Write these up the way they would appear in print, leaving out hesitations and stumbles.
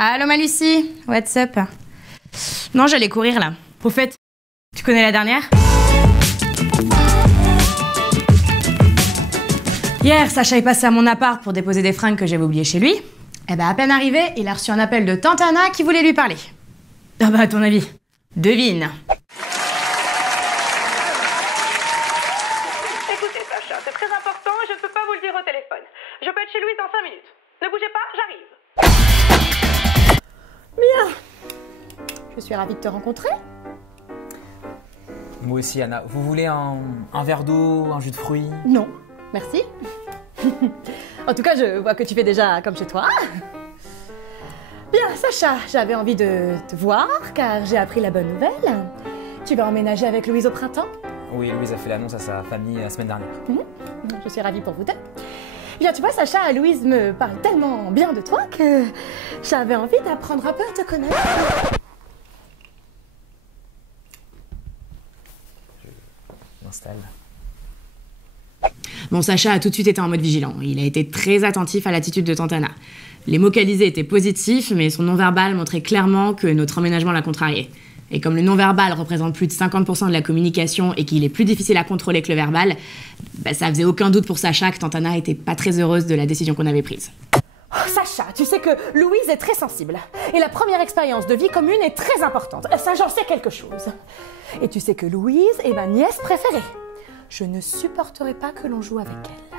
Allô ma Lucie, what's up? Non, j'allais courir là. Au fait, tu connais la dernière? Hier, Sacha est passé à mon appart pour déposer des fringues que j'avais oubliées chez lui. Et à peine arrivé, il a reçu un appel de Tante Anna qui voulait lui parler. Ah à ton avis, devine. Écoutez Sacha, c'est très important et je ne peux pas vous le dire au téléphone. Je peux être chez Louise dans 5 minutes. Ne bougez pas, j'arrive. Bien. Je suis ravie de te rencontrer. Moi aussi, Anna. Vous voulez un verre d'eau, un jus de fruits? Non, merci. En tout cas, je vois que tu fais déjà comme chez toi. Bien, Sacha, j'avais envie de te voir car j'ai appris la bonne nouvelle. Tu vas emménager avec Louise au printemps? Oui, Louise a fait l'annonce à sa famille la semaine dernière. Je suis ravie pour vous deux. Bien, tu vois, Sacha, Louise me parle tellement bien de toi que j'avais envie d'apprendre un peu à te connaître. Je m'installe. Bon, Sacha a tout de suite été en mode vigilant. Il a été très attentif à l'attitude de Tante Anna. Les mots qu'elle disait étaient positifs, mais son non-verbal montrait clairement que notre emménagement l'a contrarié. Et comme le non-verbal représente plus de 50% de la communication et qu'il est plus difficile à contrôler que le verbal, ça faisait aucun doute pour Sacha que Tante Anna était pas très heureuse de la décision qu'on avait prise. Oh, Sacha, tu sais que Louise est très sensible. Et la première expérience de vie commune est très importante. Ça, j'en sais quelque chose. Et tu sais que Louise est ma nièce préférée. Je ne supporterai pas que l'on joue avec elle.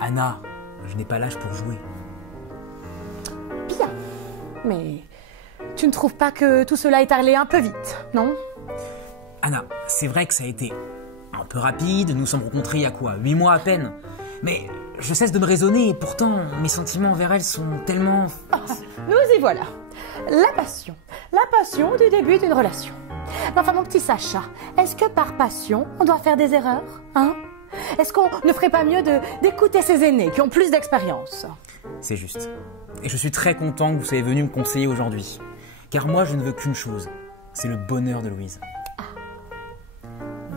Anna, je n'ai pas l'âge pour jouer. Bien. Mais tu ne trouves pas que tout cela est allé un peu vite, non? Anna, c'est vrai que ça a été un peu rapide. Nous sommes rencontrés il y a quoi, 8 mois à peine. Mais je cesse de me raisonner et pourtant mes sentiments envers elle sont tellement... Nous y voilà. La passion du début d'une relation. Enfin, mon petit Sacha, est-ce que par passion, on doit faire des erreurs, hein? Est-ce qu'on ne ferait pas mieux d'écouter ses aînés qui ont plus d'expérience? C'est juste. Et je suis très content que vous soyez venu me conseiller aujourd'hui. Car moi, je ne veux qu'une chose. C'est le bonheur de Louise.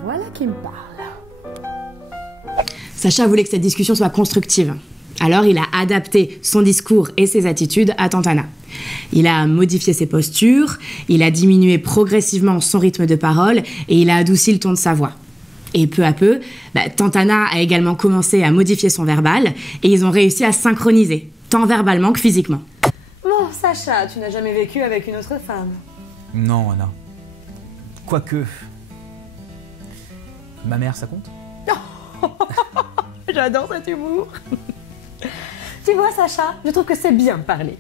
Voilà qui me parle. Sacha voulait que cette discussion soit constructive. Alors il a adapté son discours et ses attitudes à Tante Anna. Il a modifié ses postures, il a diminué progressivement son rythme de parole et il a adouci le ton de sa voix. Et peu à peu, Tante Anna a également commencé à modifier son verbal et ils ont réussi à synchroniser, tant verbalement que physiquement. Bon, Sacha, tu n'as jamais vécu avec une autre femme? Non, Anna. Quoique... Ma mère, ça compte? J'adore cet humour. Tu vois, Sacha, je trouve que c'est bien parler.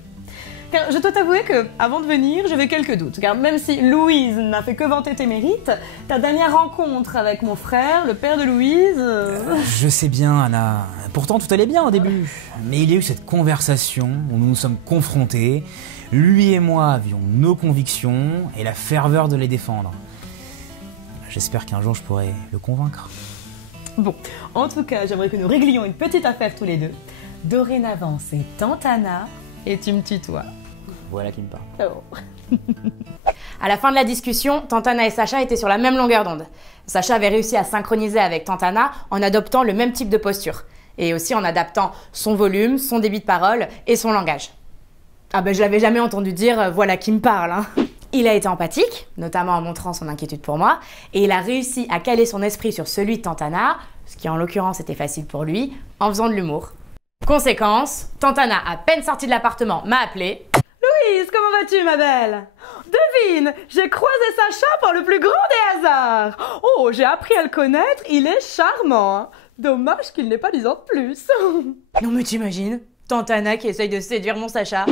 Car je dois t'avouer que, avant de venir, j'avais quelques doutes. Car même si Louise n'a fait que vanter tes mérites, ta dernière rencontre avec mon frère, le père de Louise... Je sais bien, Anna. Pourtant, tout allait bien au début. Mais il y a eu cette conversation où nous nous sommes confrontés. Lui et moi avions nos convictions et la ferveur de les défendre. J'espère qu'un jour je pourrai le convaincre. Bon, en tout cas, j'aimerais que nous réglions une petite affaire tous les deux. Dorénavant, c'est Tante Anna et tu me tutoies. Voilà qui me parle. Oh. À la fin de la discussion, Tante Anna et Sacha étaient sur la même longueur d'onde. Sacha avait réussi à synchroniser avec Tante Anna en adoptant le même type de posture. Et aussi en adaptant son volume, son débit de parole et son langage. Je l'avais jamais entendu dire « voilà qui me parle ». Il a été empathique, notamment en montrant son inquiétude pour moi, et il a réussi à caler son esprit sur celui de Tante Anna, ce qui en l'occurrence était facile pour lui, en faisant de l'humour. Conséquence, Tante Anna, à peine sortie de l'appartement, m'a appelé. Louise, comment vas-tu, ma belle? Devine, j'ai croisé Sacha par le plus grand des hasards. Oh, j'ai appris à le connaître, il est charmant. Hein. Dommage qu'il n'ait pas 10 ans de plus. Non mais t'imagines, Tante Anna qui essaye de séduire mon Sacha.